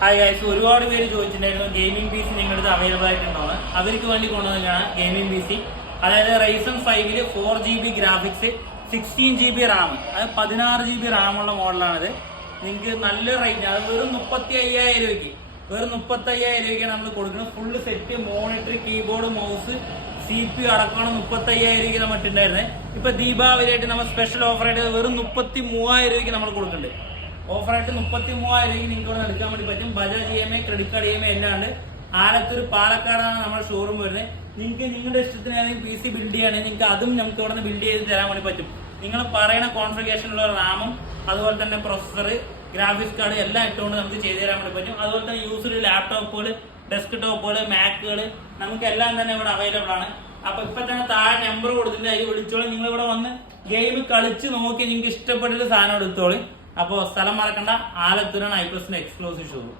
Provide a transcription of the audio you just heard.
Hi guys, ഒരുപാട് പേര് ചോദിച്ചിട്ടുണ്ടായിരുന്നു ഗെയിമിംഗ് പി സി നിങ്ങളുടെ അവൈലബിൾ ആയിട്ടുണ്ടോന്ന്. അവർക്ക് വേണ്ടി കൊണ്ടുവന്നതാണ് ഗെയിമിംഗ് പി സി. അതായത് Ryzen 5 4GB graphics, 16GB Ram, അത് 16GB റാമുള്ള മോഡലാണിത്. നിങ്ങൾക്ക് നല്ല റേറ്റ്, അത് വെറും 35,000 രൂപയ്ക്ക്, വെറും 35,000 രൂപയ്ക്കാണ് നമ്മൾ കൊടുക്കുന്നത്. Full set, monitor, keyboard, mouse, CPU അടക്കമാണ് 35,000 രൂപയ്ക്ക് നമ്മൾ ഇട്ടുണ്ടായിരുന്നത്. ഇപ്പൊ ദീപാവലിയായിട്ട് നമ്മൾ സ്പെഷ്യൽ ഓഫറായിട്ട് വെറും 33,000 രൂപയ്ക്ക് നമ്മൾ കൊടുക്കുന്നുണ്ട്. ഓഫറായിട്ട് 33,000 രൂപയ്ക്ക് നിങ്ങൾക്ക് ഇവിടെ എടുക്കാൻ വേണ്ടി പറ്റും. Bajaj EMI, credit card EMI എല്ലാം ഉണ്ട്. ആലത്തൂർ, പാലക്കാടാണ് നമ്മുടെ ഷോറൂം വരുന്നത്. നിങ്ങൾക്ക് നിങ്ങളുടെ ഇഷ്ടത്തിന് ഏതെങ്കിലും PC ബിൽഡ് ചെയ്യുകയാണെങ്കിൽ നിങ്ങൾക്ക് അതും നമുക്ക് ഇവിടെ നിന്ന് ബിൽഡ് ചെയ്ത് തരാൻ വേണ്ടി പറ്റും. നിങ്ങൾ പറയുന്ന കോൺഫിഗറേഷനുള്ള റാമും അതുപോലെ തന്നെ പ്രൊസസ്സർ, ഗ്രാഫിക്സ് കാർഡ് എല്ലാം ഇട്ടുകൊണ്ട് നമുക്ക് ചെയ്തു തരാൻ വേണ്ടി പറ്റും. അതുപോലെ തന്നെ യൂസ്ഡ് ലാപ്ടോപ്പുകൾ, ഡെസ്ക് ടോപ്പുകൾ, മാക്കുകൾ നമുക്ക് എല്ലാം തന്നെ ഇവിടെ അവൈലബിൾ ആണ്. അപ്പൊ ഇപ്പൊ തന്നെ താഴെ നമ്പർ കൊടുത്തിട്ട് അതിൽ വിളിച്ചോളൂ. നിങ്ങൾ ഇവിടെ വന്ന് ഗെയിം കളിച്ച് നോക്കി നിങ്ങൾക്ക് ഇഷ്ടപ്പെട്ടൊരു സാധനം എടുത്തോളൂ. അപ്പോൾ സ്ഥലം മറക്കണ്ട, ആലത്തൂരാണ് ഐപ്ലസിന്റെ എക്സ്ക്ലൂസീവ് ഷോറൂം.